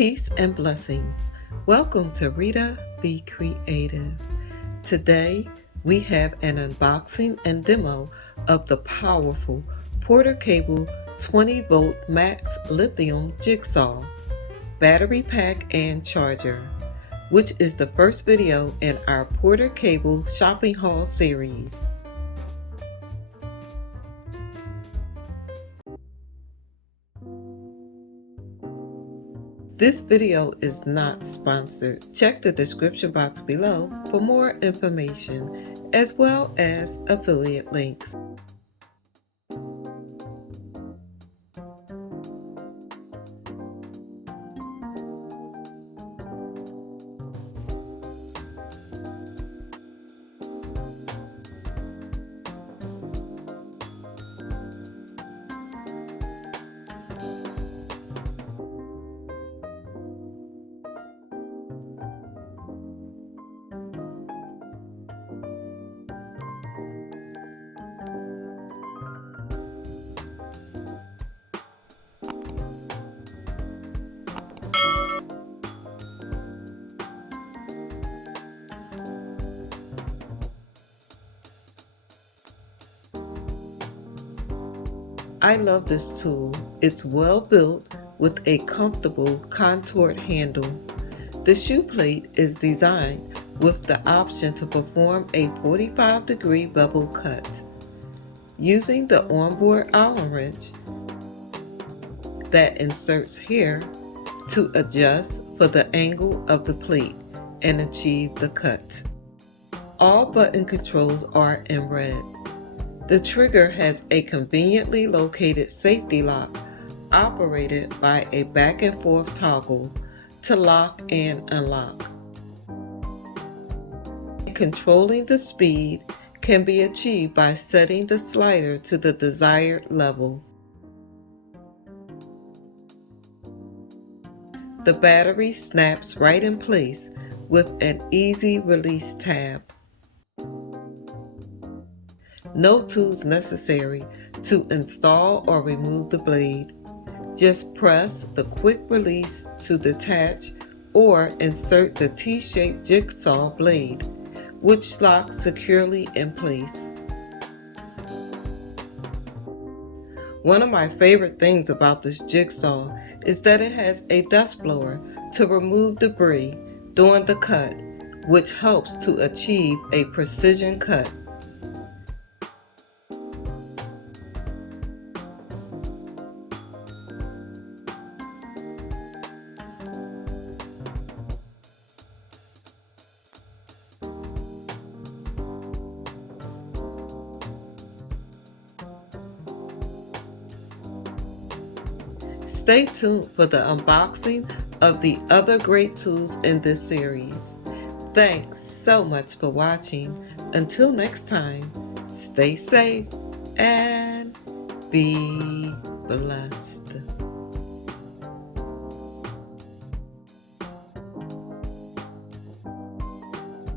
Peace and blessings. Welcome to Rita Be Creative. Today we have an unboxing and demo of the powerful Porter Cable 20-volt max lithium jigsaw, battery pack and charger, which is the first video in our Porter Cable shopping haul series. This video is not sponsored. Check the description box below for more information as well as affiliate links. I love this tool. It's well built with a comfortable contoured handle. The shoe plate is designed with the option to perform a 45-degree bevel cut. Using the onboard Allen wrench that inserts here to adjust for the angle of the plate and achieve the cut. All button controls are in red. The trigger has a conveniently located safety lock operated by a back and forth toggle to lock and unlock. Controlling the speed can be achieved by setting the slider to the desired level. The battery snaps right in place with an easy release tab. No tools necessary to install or remove the blade. Just press the quick release to detach or insert the T-shaped jigsaw blade, which locks securely in place. One of my favorite things about this jigsaw is that it has a dust blower to remove debris during the cut, which helps to achieve a precision cut. Stay tuned for the unboxing of the other great tools in this series. Thanks so much for watching. Until next time, stay safe and be blessed.